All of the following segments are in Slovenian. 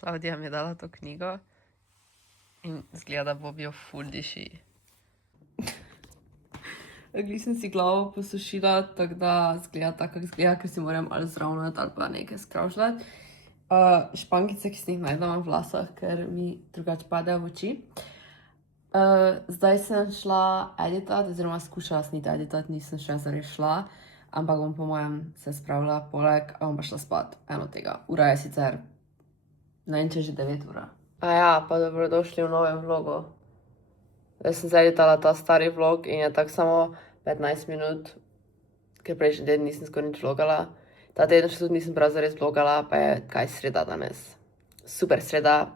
Klaudija mi je dala to knjigo in zgleda, da bo bil ful diši. Gli sem si glavo posušila, tako da zgleda tako, kako zgleda, ker si moram ali zravnati ali pa nekaj skravžljati. Špankice, ki sem jih najdela v vlasah, ker mi drugače padejo v oči. Zdaj sem šla editati, oziroma skušala sem iti editati, nisem še zares šla, ampak bom po mojem se spravila poleg, bom pa šla spat eno tega. Ura je sicer, ne vem, če že 9 ura. Ja, pa dobrodošli v novem vlogu. Zdaj sem editala ta stari vlog in je tako samo 15 minut, ker prejšnji teden nisem skoraj nič vlogala. Ta teden še tudi nisem prav zares vlogala, pa je kaj sreda danes. Super sreda.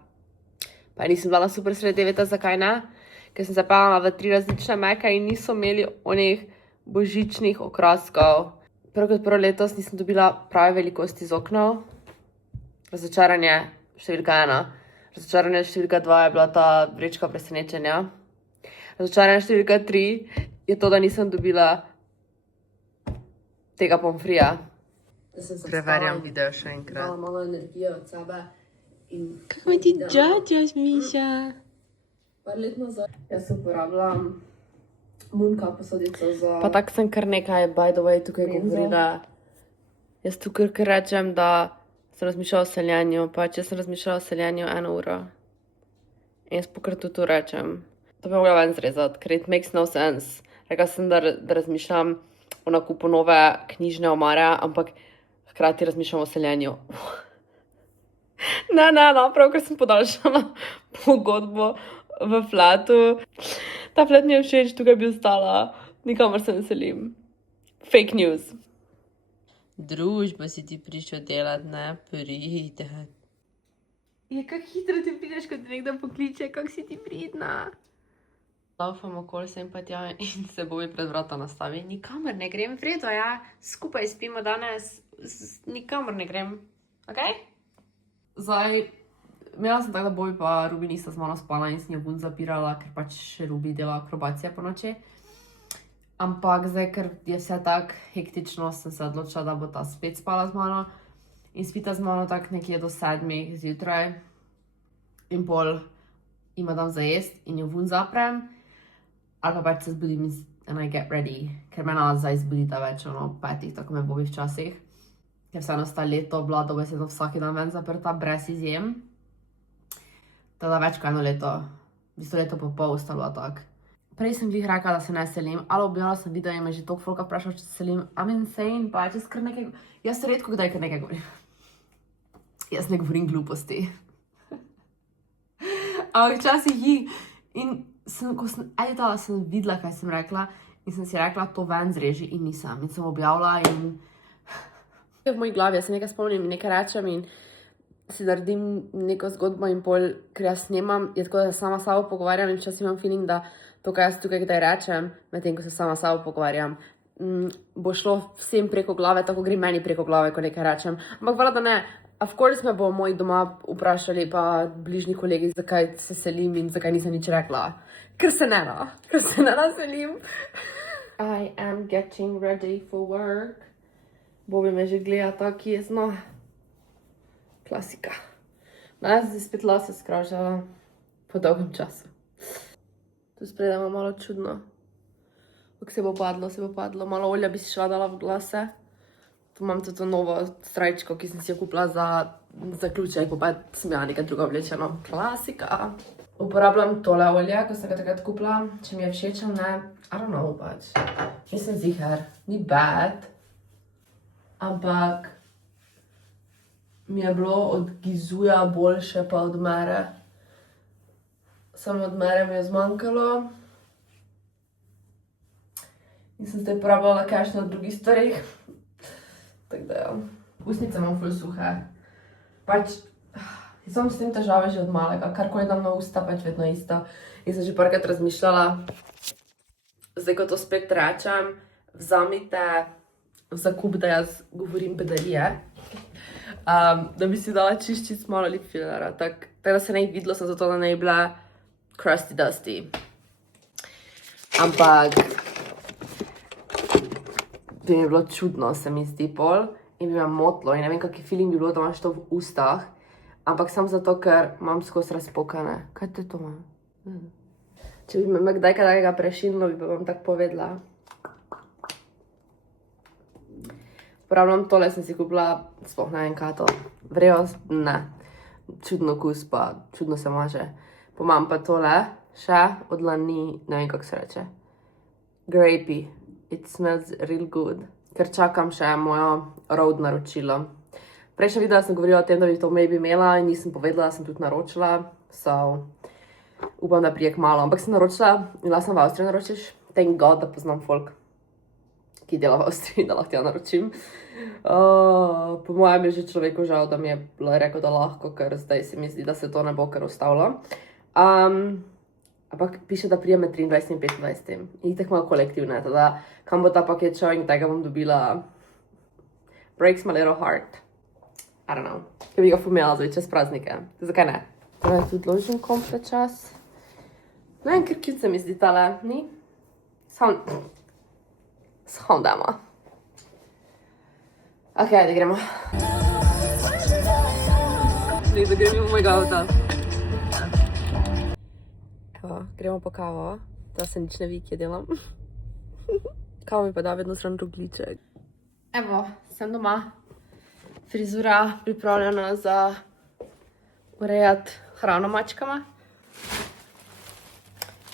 Pa nisem bila na super sredi, veste zakaj ne? Ker sem se pelala v 3 različne Meke in niso imeli onih božičnih okraskov. Prvo kot prvo letos nisem dobila prave velikosti z oknov. Razočaranje številka 1. Razočaranje številka 2 je bila ta vrečka presenečenja. Razočaranje številka 3 je to, da nisem dobila tega pomfrija. Preverjam video še enkrat. Dala malo energije od sebe. Kako mi ti džadžaš, Miša? Par let nazaj. Jaz uporabljam Munka posodico za... Pa tako sem kar nekaj, by the way, tukaj govorila. Jaz tukaj kar rečem, da sem razmišljala o seljenju, pa če sem razmišljala o seljenju 1 uro. In jaz pokrat tudi to rečem. To bi mogla ven zrezati, ker it makes no sense. Rekla sem, da razmišljam o nakupu nove knjižne omare, ampak hkrati razmišljam o seljenju. Ne, prav, ker sem podaljšala pogodbo v flatu. Ta flat mi je všeč, tukaj bi ostala, nikamor se ne selim. Fake news. Družba si ti prišel delati, ne pride. Je, kako hitro ti prideš, ko ti nekdo pokliče, kako si ti pridna. Laufam okoli sem pa tja in se Bobi pred vrata nastavi. Nikamor ne grem, vredo, ja. Skupaj spimo danes, nikamor ne grem. Ok? Zdaj, imela sem tako, da Bobi pa Rubi nista z mano spala in sem jo ven zapirala, ker pač še Rubi dela akrobacije po noči. Ampak zdaj, ker je vse tako hektično, sem se odločila, da bo ta spet spala z mano. In spita z mano tako nekje do 7 zjutraj. In pol ima dam za jest in jo ven zaprem. Ali pa pač se zbudim and I get ready, ker me nazaj zbudita več 5, tako me Bobi včasih. Ker vseeno sta leto bila dobesedno vsak dan ven zaprta, brez izjem. Teda več kot 1 leto, v bistvu leto pa pol sta bila tak. Prej sem glih rekla, da se ne selim, ali objavila sem video in me že toliko folka vprašal, če se selim. I'm insane, pa jaz kar nekaj... Jaz redko kdaj kar nekaj govorim. Jaz ne govorim gluposti. Ampak včasih jih. In ko sem editala, sem videla, kaj sem rekla in sem si rekla, to ven zreži in nisem. In sem objavila in... V moji glavi, jaz se nekaj spomnim in nekaj rečem in si naredim neko zgodbo in pol, ker jaz snemam, je tako, da se sama s sabo pogovarjam in včasih imam feeling, da to, kaj jaz tukaj kdaj rečem, medtem, ko se sama s sabo pogovarjam, bo šlo vsem preko glave, tako gre meni preko glave, ko nekaj rečem. Ampak hvala, da ne. Of course me bo moji doma vprašali, pa bližnji kolegi, zakaj se selim in zakaj nisem nič rekla. Ker se ne selim. I am getting ready for work. Bobi me že gleda tako jezno. Klasika. Danes sem spet lase skravžala po dolgem času. Tu spredaj ima malo čudno. Kako se bo padlo. Malo olja bi si šla dala v glase. Tu imam tudi novo strajčko, ki sem si jo kupila za zaključek, pa sem imela nekaj druga oblečeno. Klasika. Uporabljam tole olje, ko sem ga takrat kupila. Če mi je všeč, ne, I don't know pač. Nisem ziher, ni bad. Ampak mi je bilo od Gizuja boljše pa od Mere. Samo od Mere mi je zmanjkalo. In sem zdaj uporabljala kakšne od drugih stvarih. Tako da ja. Ustnice imam ful suhe. Pač, jaz imam s tem težave že od malega. Karkoli dam na usta, pač vedno isto. In sem že parkrat razmišljala, zdaj ko to spet rečem, vzamite v zakup, da jaz govorim bedarije. Da bi si dala čiščic malo lip fillera. Tako da se ne videlo, sem zato, da ne bila crusty dusty. Ampak bi mi bilo čudno, se mi zdi pol. In bi me motlo. In ne vem, kaký feeling bi bilo, da imaš to v ustah. Ampak sam zato, ker imam skozi razpokane. Kaj te to imam? Če bi me kdaj takega prešinilo, bi vam tako povedala. Uporabljam tole, sem si kupila, sploh ne vem kaj to. Vrejo, ne. Čudno okus pa, čudno se maže. Pomam pa tole, še od lani, ne vem kako se reče. Grapey. It smells real good. Ker čakam še mojo road naročilo. Prejšnjem videu sem govorila o tem, da bi to maybe imela in nisem povedala, da sem tudi naročila. So, upam, da prije kmalu. Ampak sem naročila, bila sem v Avstriji naročiš. Thank God, da poznam folk, ki dela v Avstriji, da lahko tja naročim. Po mojem je že človeku žal, da mi je bilo rekel, da lahko, ker zdaj se mi zdi, da se to ne bo kar ustavilo. Ampak piše, da prije med 23 in 25. In tako malo kolektivne, teda kam bo ta paket šel in tega bom dobila. Breaks my little heart. I don't know. Ker bi ga pomela zdaj čez praznike. Zakaj ne? Torej tudi ložim komplet čas. Ne vem, ker cute se mi zdi tale, ni? Sam damo. Ok, da gremo. Da gremo v mojega avta. Evo, gremo po kavo. Da se nič ne vi, kje delam. Kavo mi pa da vedno sran rogliček. Evo, sem doma. Frizura pripravljena za urejati hrano mačkama.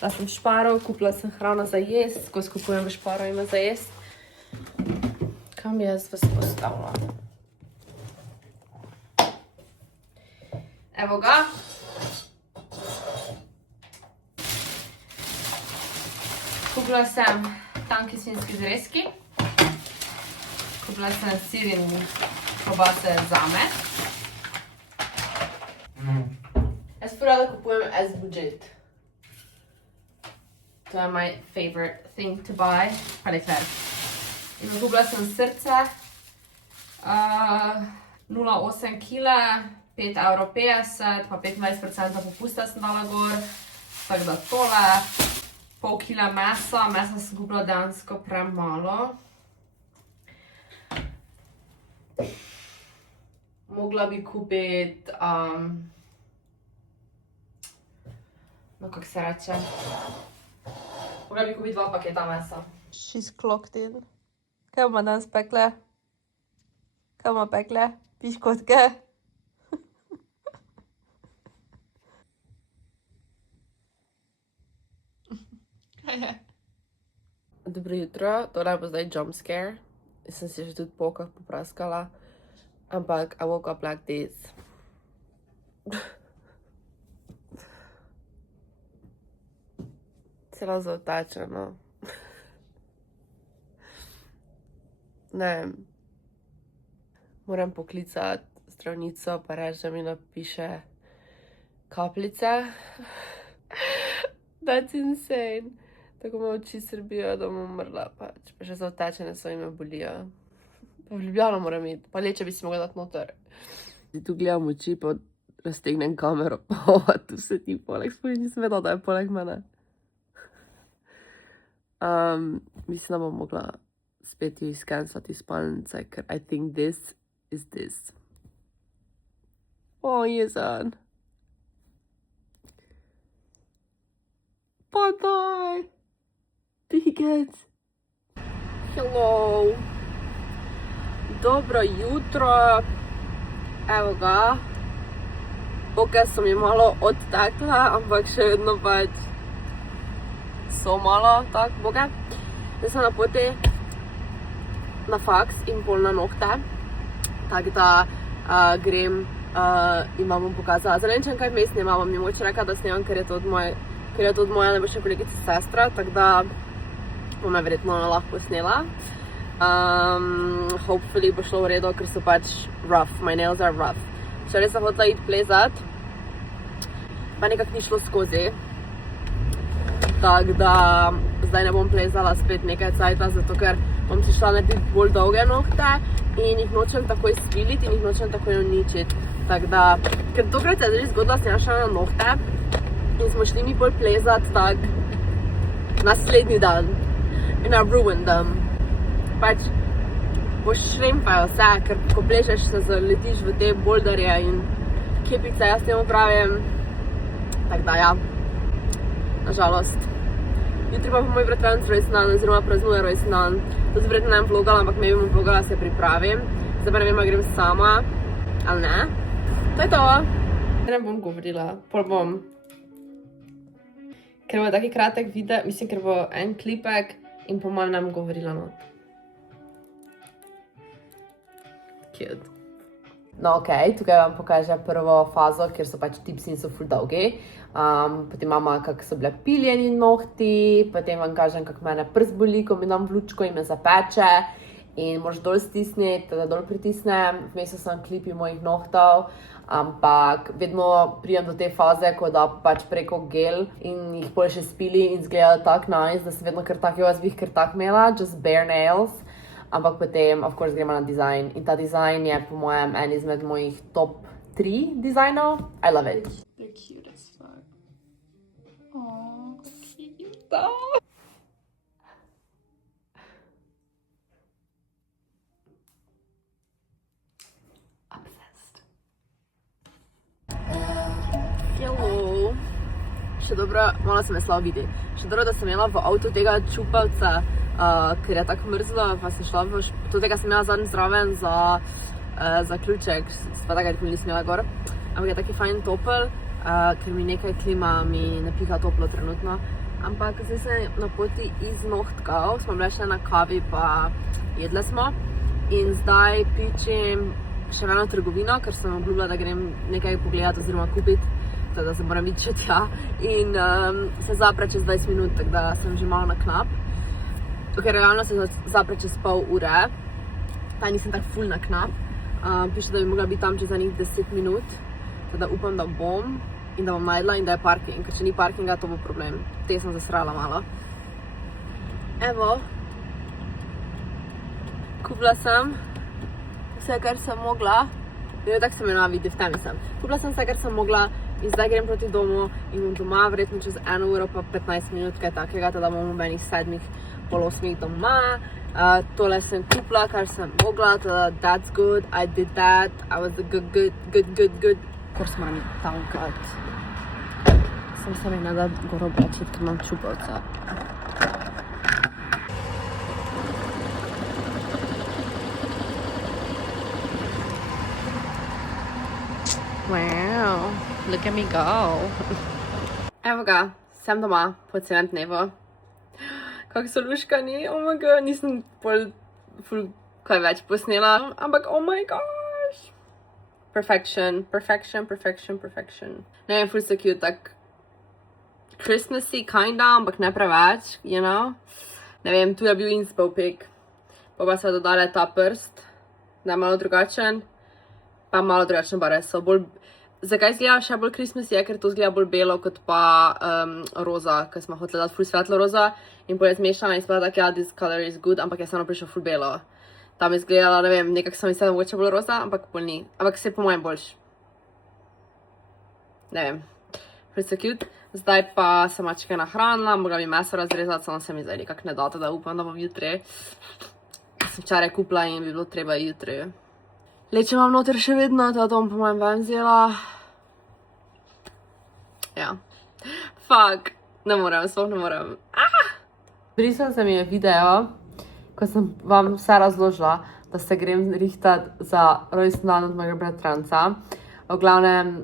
Da sem šparo, kupila sem hrano za jest, ko skupujem v šparo ima za jest. Kam bi jaz vas postavila? Evo ga. Kupila sem tanki svinjski zrezki. Kupila sem sir in klobase zame. Jaz porada kupujem as budget. To je my favorite thing to buy. Pa nekaj. In kupila sem srce. 0,8 kg, 5,50 €, pa 25% popusta sem dala gor. Tako da tole. Pol kila mesa. Mesa sem kupila dejansko premalo. Mogla bi kupiti, no kako se reče, mogla bi kupiti 2 paketa mesa. She's clocked in. Kaj bomo danes pekle? Kaj bomo pekle? Piškotke? Dobro jutro, tole bo zdaj jump scare. Sem si že tudi po okah popraskala. Ampak I woke up like this. Cela zaotačena. Ne vem. Moram poklicati zdravnico pa reči, da mi napiše kapljice. That's insane. Tako me oči srbijo, da bom umrla pač. Pa še zaotačene so in me bolijo. Pa v Ljubljano moram iti, pa leče bi si mogla dati noter. Tu gledam oči, pa raztegnem kamero, pa tu se ti poleg, sploh nisem vedela, da je poleg mene. Mislim, da bom mogla spet jo izkancati iz spalnice, ker I think this is this. O, jezan. Pa daj. Biget. Hello. Dobro jutro. Evo ga. Oke so mi malo odtekle, ampak še vedno pač so malo tak boge. Zdaj sem na poti na faks in pol na nohte. Tako da grem in vam bom pokazala. Zdaj ne vem, kaj vmes snemam, mi moče reka, da snemam, ker je to od moja najboljša kolegica sestra, tako da bom me verjetno lahko snela. Hopefully bo šlo v redu, ker so pač rough, my nails are rough. Včeraj sem hotela iti plezat, pa nekako ni šlo skozi. Tako da zdaj ne bom plezala spet nekaj cajta, zato ker bom si šla narediti bolj dolge nohte in jih nočem takoj sviliti in jih nočem takoj uničiti. Tako da, ker tokrat se je zgodila, sem šla na nohte in smo šli mi bolj plezat tak naslednji dan. And I ruined them. Pač pošrempajo vse, ker ko plešeš se zaletiš v te boulderje in kepice, jaz temu pravim. Tako da, ja, nažalost. Jutri pa moj bratranec rojstni dan, oziroma praznuje rojstni dan. To se verjetno ne bom vlogala, ampak maybe bom vlogala, se pripravim. Zdaj pa ne vem, ali grem sama, ali ne. To je to. Ne bom govorila, pol bom. Ker bo taki kratek video, mislim, ker bo en klipek in po mojem ne bom govorila not. Cute. No, okej, tukaj vam pokaže prvo fazo, kjer so pač tipsi in so ful dolgi. Potem imamo, kako so bile piljeni nohti, potem vam kažem, kako mene prst boli, ko mi dam v lučko in me zapeče. In moraš dol stisniti, da dol pritisnem. Vmes sem klipi mojih nohtov, ampak vedno pridem do te faze, ko da pač preko gel in jih pol še spili in izgleda tak nice, da sem vedno kar tak, jaz bi jih kar tak imela, just bare nails. Ampak potem, of course, gremo na dizajn. In ta dizajn je po mojem en izmed mojih top 3 dizajnov. I love it. They're cute as fuck. Aww, cute. Obsessed. Hello. Še dobro, malo sem je slabo vidi. Še dobro, da sem imela v avtu tega čupavca, ker je tako mrzlo, pa sem šla tega sem imela zadnji zraven za ključek, spada ga nisem imela gor. Ampak je taki fajn topel, ker mi nekaj klima, mi ne piha toplo trenutno. Ampak zdaj sem na poti iz Nohtkov, smo bile še na kavi, pa jedle smo. In zdaj pičim še v eno trgovino, ker sem obljubila, da grem nekaj pogledati oziroma kupiti. Tako da se moram iti še tja. In se zapre čez 20 minut, tako da sem že malo na knap. Ok, realno se zapre čez pol ure, pa nisem tako ful na knap. Piše, da bi mogla biti tam čez enih 10 minut, tako da upam, da bom in da bom najdla in da je parking, ker če ni parkinga, to bo problem. Te sem zasrala malo. Evo, kupila sem vse, kar sem mogla. Tako sem imela vidi, v temi sem. Kupila sem vse, kar sem mogla in zdaj grem proti domu in bom doma verjetno čez 1 uro pa 15 minut, kaj takega, teda bom v enih 7, pol 8 doma. Tole sem kupila, kar sem mogla, teda that's good, I did that, I was good. Kors moram iti tankat. Sem se mi nada gor oblačiti, ker imam čupavca. Wow, look at me go. Evo ga, sem doma po celem dnevu. Kako so luškani, oh my god, nisem ful kaj več posnela, ampak oh my gosh. Perfection. Ne vem, ful so cute, tak Christmassy kinda, ampak ne preveč, you know. Ne vem, tu je bil inspo pic, pa so dodale ta prst, da je malo drugačen, pa malo drugačne barve so bolj. Zakaj izgleda še bolj Christmas je, ker to izgleda bolj belo kot pa roza, ker smo hoteli dati ful svetlo roza in bolj je zmešana in spada tako, ja, this color is good, ampak je samo prišel ful belo. Tam je izgledala, ne vem, nekako sem mislila, mogoče bolj roza, ampak bolj ni. Ampak se je po mojem boljš. Ne vem, ful so cute. Zdaj pa sem mačke nahranila, mogla bi meso razrezati, samo se mi zdaj nekako ne da, da upam, da bom jutri. Sem včeraj kupila in bi bilo treba jutri. Leče imam noter še vedno, to bom po mojem ven vzela. Ja. Fuck. Ne morem, sploh ne morem. Brisala se mi je video, ko sem vam vse razložila, da se grem rihtati za rojstni dan od mojega bratranca. V glavnem,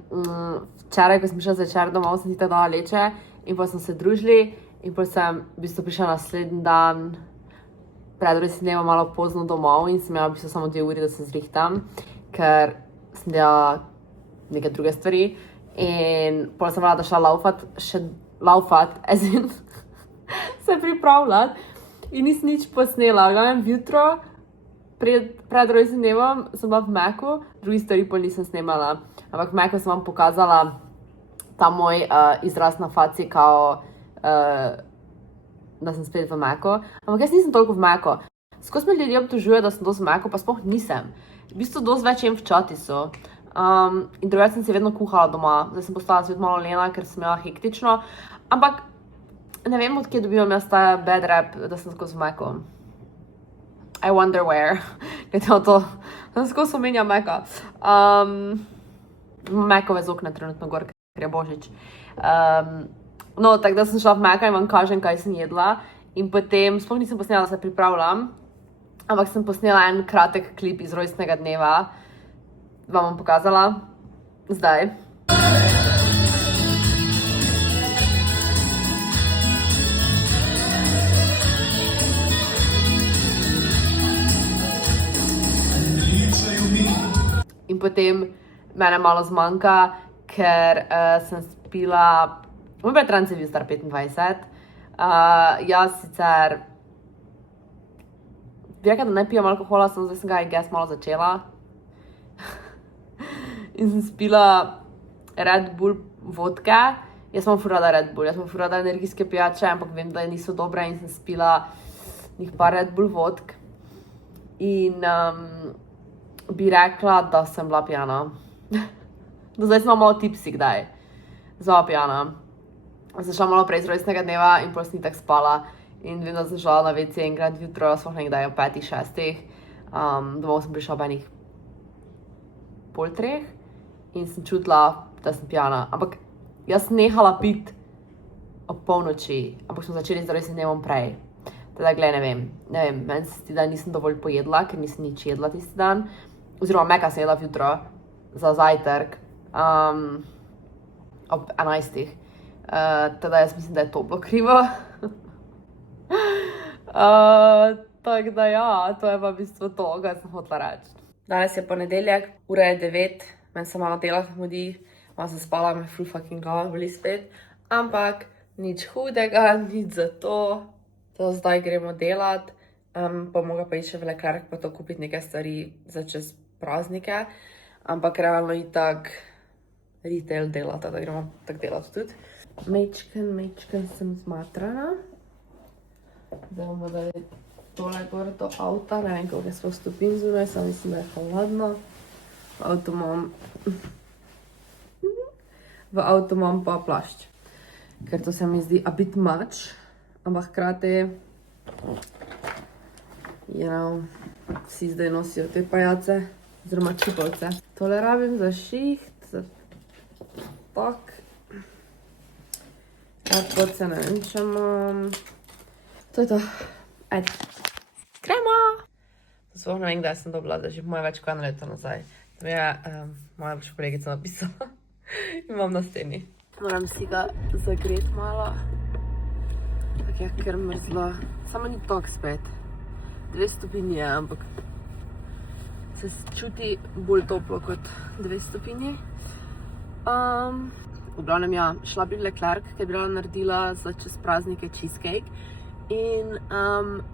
včeraj, ko sem šla zvečer domov, sem si tako dala leče in potem smo se družili in potem sem v bistvu prišla naslednji dan pred rojstnim dnevom malo pozno domov in sem imela v bistvu samo 2 uri, da se zrihtam, ker sem delala neke druge stvari in potem sem vlada šla laufat, as in se pripravljati in nisem nič posnela. Glavnem jutro pred rojstnim dnevom sem bila v Macu, drugi stvari pol nisem snemala, ampak v Macu sem vam pokazala ta moj izraz na faci, kao da sem spet v Macu. Ampak jaz nisem toliko v Macu. Skozi me ljudje obtožujejo, da sem dosti v Macu, pa sploh nisem. V bistvu dosti več jem v Čatisu. In drugače sem si vedno kuhala doma. Zdaj sem postala svet malo lena, ker sem imela hektično. Ampak ne vem, od kje dobivam jaz ta bad rap, da sem skozi v Macu. I wonder where. Glede na to, da sem skozi omenja Maca. Mekove z okna trenutno gor, ker je božič. No, tako da sem šla v Meka in vam kažem, kaj sem jedla. In potem, sploh nisem posnela, da se pripravljam, ampak sem posnela en kratek klip iz rojstnega dneva. Vam bom pokazala. Zdaj. In potem mene malo zmanjka, ker sem spila, moj bratranec je bil star 25, jaz sicer bi rekla, da ne pijem alkohola, zdaj sem ga I guess malo začela. In sem spila Red Bull vodke, jaz imam ful rada Red Bull, jaz imam ful rada energijske pijače, ampak vem, da niso dobre in sem spila njih par Red Bull vodk. In bi rekla, da sem bila pijana. Do zdaj sem malo tipsy kdaj. Zvala pijana. Sem šla malo prej z rojstnega dneva in potem sem tako spala. In vem, da sem šla na WC enkrat jutro, sploh nekdaj o 5-6. Domov sem prišla ob enih 2:30 in sem čutila, da sem pijana. Ampak jaz sem nehala piti ob polnoči, ampak smo začeli z rojstnim dnevom prej. Teda, glej, ne vem, meni se zdi, da nisem dovolj pojedla, ker nisem nič jedla tisti dan. Oziroma, Meka sem jedla vjutro za zajtrk ob 11. Teda jaz mislim, da je to bilo krivo. Tako da ja, to je pa v bistvu to, kar sem hotela reči. Danes je ponedeljek, ura je 9, meni se malo dela mudi, malo sem spala, me full fucking glava boli spet. Ampak nič hudega, nič za to. Zdaj gremo delat, pa moga pa iti še v Leclerc pa to kupiti nekaj stvari za čez praznike. Ampak realno itak retail delata, da gremo tak delati tudi. Mečken sem zmatrana. Zdaj bomo dali tole gor do avta, ne vem, koliko je sploh stopinj zunaj, samo mislim, da je hladno. V avtu imam pa plašč, ker to se mi zdi a bit much, ampak hkrati, vsi zdaj nosijo te pajace, oziroma čipavce. Tole rabim za šiht, za tak. Tako se ne vem, če imam. To je to. Ajde. Gremo! Sploh ne vem, kdaj sem dobila, da že moje več kot 1 leto nazaj. To je moja boljša kolegica napisala. Imam na steni. Moram si ga zagreti malo. Tak je kar mrzlo. Samo ni tok spet. 2 stopinje, ampak se čuti bolj toplo kot 2 stopinje. V glavnem ja, šla bi v Leclerc, ki je bila naredila za čez praznike cheesecake. In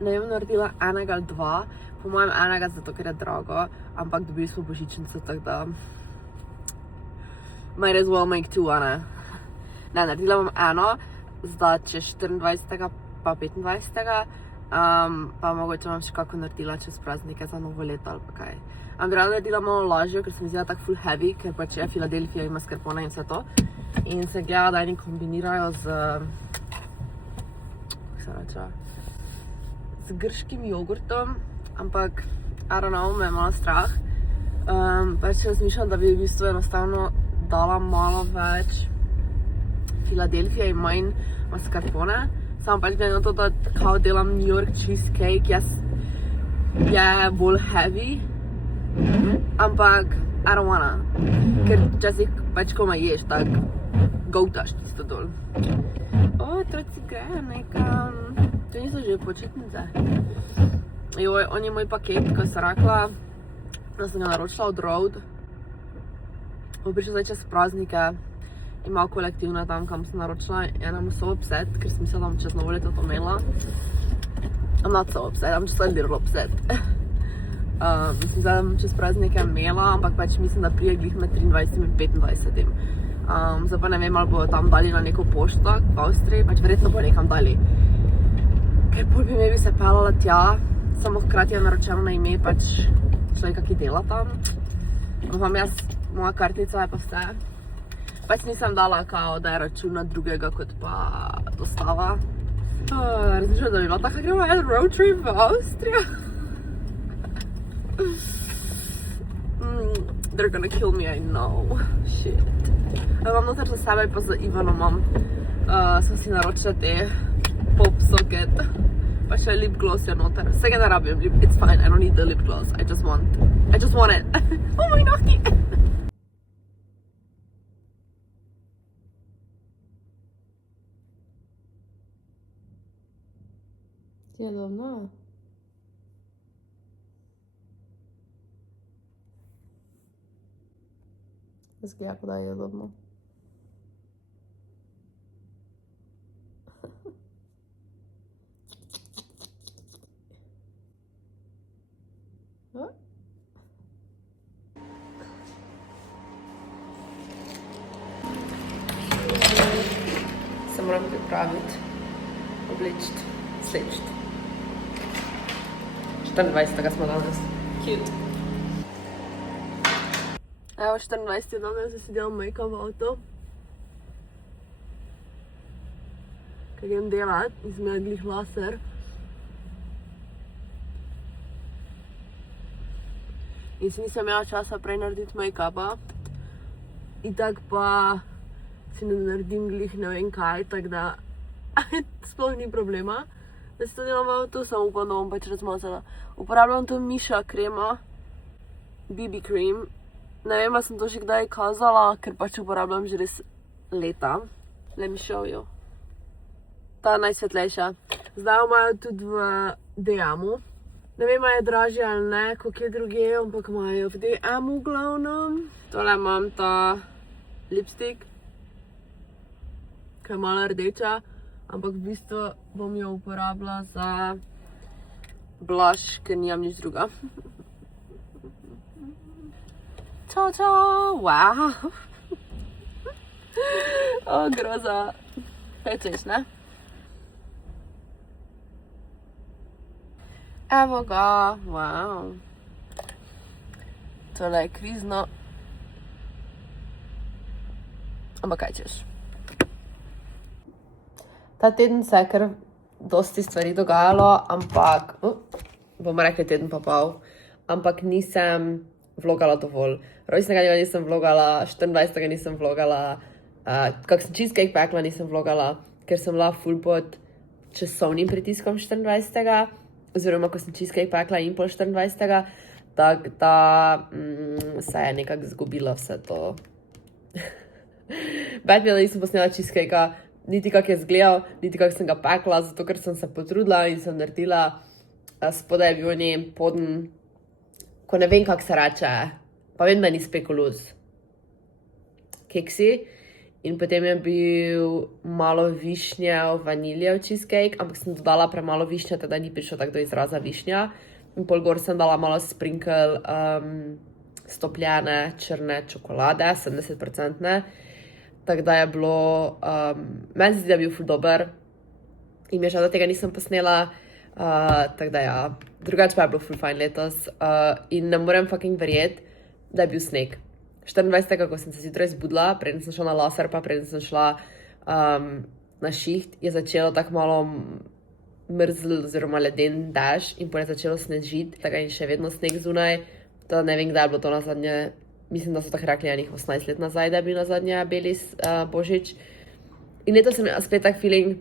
ne vem, naredila 1 ali 2, po mojem 1, zato ker je drago, ampak dobili smo božičnico, tako da might as well make 2, ne? Ne, naredila bom 1, zdaj čez 24. pa 25. Pa mogoče bom še kako naredila čez praznike za novo leto ali pa kaj. Ampak rada naredila malo lažjo, ker se mi zdi tako full heavy, ker pač je Philadelphia, ima mascarpone in vse to. In se gleda, da eni kombinirajo z grškim jogurtom, ampak I don't know, me je malo strah. Pač razmišljam, da bi v bistvu enostavno dala malo več Philadelphia in manj mascarpone. Samo pač glede na to, da kao delam New York cheesecake, je bolj heavy, ampak I don't wanna, ker včasih pač koma ješ, tako govtaš tisto dol. Otroci grejo nekam, to niso že počitnice. Joj, on je moj paket, ko sem rekla, da sem ga naročila od Road. Bo prišel zdaj čez praznike, ima kolektivna tam, kam sem naročila, ena mu so upset, ker sem mislila, da bom čez novo leto to imela. I'm not so upset, I'm just a little upset. Mislim, da bom čez praznike imela, ampak pač mislim, da prije glih med 23. in 25. Zdaj pa ne vem, ali bojo tam dali na neko pošto v Avstriji, pač verjetno bo nekam dali. Ker pol bi maybe se pelala tja, samo hkrati je naročeno na ime pač človeka, ki dela tam. Imam jaz, moja kartica je pa vse. Pač nisem dala kao, da je računa drugega kot pa dostava. Razmišljam, da bi bila tako, gremo en road trip v Avstrijo. They're gonna kill me, I know. Shit. Imam noter za sebe, pa za Ivano sem si naročila te Pop Socket. Pa še lip gloss je noter. Vsega ne rabim, it's fine, I don't need the lip gloss. I just want it. Oh, moj nohti! Ti je dobro? Izgleda, kot da je dobro. Se moram pripraviti, oblečiti, slečiti. 24. smo danes. Cute. Evo, 14. dan, jaz si delam make-up v avto. Kaj grem delat, nisem imela glih laser. In si nisem imela časa prej narediti make-upa. Itak pa si ne naredim glih ne vem kaj, tak da sploh ni problema. Da si to delam v avtu, samo upam, da bom pač razmazala. Uporabljam to Misha krema, BB cream. Ne vem, ali sem to že kdaj kazala, ker pač uporabljam že res leta. Let me show you. Ta najsvetlejša. Zdaj jo imajo tudi v DM-u. Ne vem, ali je dražje ali ne, kako je druge, ampak imajo v DM-u glavnem. Tole imam ta lipstick, ki je malo rdeča, ampak v bistvu bom jo uporabila za blush, ker nimam nič druga. Čau, čau, wow. O, groza. Pečeš, ne? Evo ga, wow. Tole je krizno. Ampak kaj češ? Ta teden se je kar dosti stvari dogajalo, ampak, bomo rekli teden pa pol, ampak nisem vlogala dovolj. Rojstnega dneva nisem vlogala, 24. nisem vlogala, kak sem cheesecake pekla, nisem vlogala, ker sem bila ful pod časovnim pritiskom 24. Oziroma, ko sem cheesecake pekla in pol 24. Tak da se je nekako zgubilo vse to. Bad mi je, da nisem posnela cheesecakea, niti kak je izgledal, niti kak sem ga pekla, zato ker sem se potrudila in sem naredila spodaj je bil njen poden, ko ne vem, kak se reče, pa vem, da ni spekuluz. Keksi. In potem je bil malo višnje, vaniljev cheesecake, ampak sem dodala premalo višnja, teda ni prišlo tako do izraza višnja. In pol gor sem dala malo sprinkle stopljene črne čokolade, 70%. Tako da je bilo, meni se zdi, da je bil ful dober. In mi je žal, da tega nisem posnela, tako da ja. Drugače pa je bilo ful fajn letos. In ne morem fucking verjeti, da je bil sneg. 24. ko sem se zjutraj zbudila, preden sem šla na laser, pa preden sem šla na šiht, je začelo tako malo mrzl oziroma leden dež in potem je začelo snežiti, tako in še vedno sneg zunaj. To ne vem, kdaj je bilo to nazadnje, mislim, da so tako rekli enih 18 let nazaj, da je bil nazadnje beli božič. In letos sem imela spet tak feeling,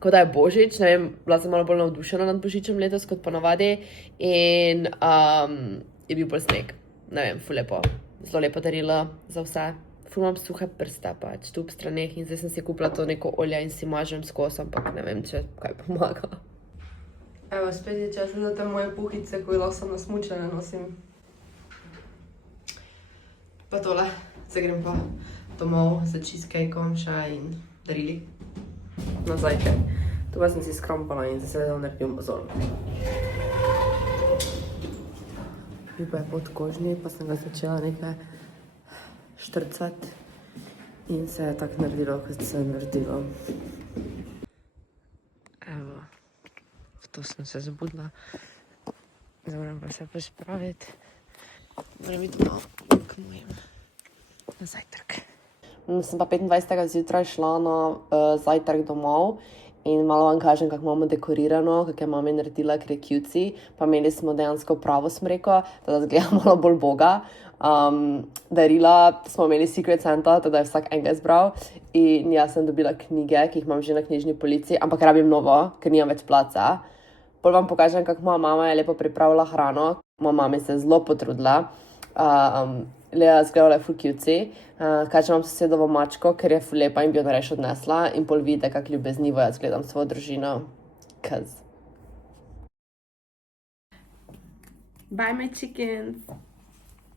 kot da je božič, ne vem, bila sem malo bolj navdušena nad božičem letos kot ponavadi in je bil bolj sneg, ne vem, ful lepo. Zelo lepo darilo za vse. Ful imam suhe prste pač tu ob straneh in zdaj sem si kupila to neko olje in si mažem skos, ampak ne vem, če kaj pomaga. Evo, spet je čas za te moje puhice, ko lahko sem na smučanje nosim. Pa tole, zdaj grem pa domov za cheesecakeom še in darili. Na zajček. Tu pa sem si skrampala in zdaj seveda naredim mozol. Bil pa je podkožni, pa sem ga začela nekaj štrcati in se je tako naredilo, kot se je naredilo. Evo, v to sem se zbudila. Zdaj moram pa se pospraviti. Moram iti domov k mojim na zajtrk. Sem pa 25. zjutraj šla na zajtrk domov In malo vam kažem, kako imamo dekorirano, kako je mami naredila, ker je cutesy. Pa imeli smo dejansko pravo smreko, da zgleda malo bolj boga. Darila smo imeli Secret Santa, teda je vsak enega izbral. In jaz sem dobila knjige, ki jih imam že na knjižni polici, ampak rabim novo, ker nimam več placa. Pol vam pokažem, kako moja mama je lepo pripravila hrano. Moja mama se je zelo potrudila. Lea zgledala je ful cutesy. Kažem vam sosedovo mačko, ker je ful lepa in bi jo nareš odnesla. In pol vidite, kako ljubeznivo jaz gledam svojo družino. Bye, my chickens!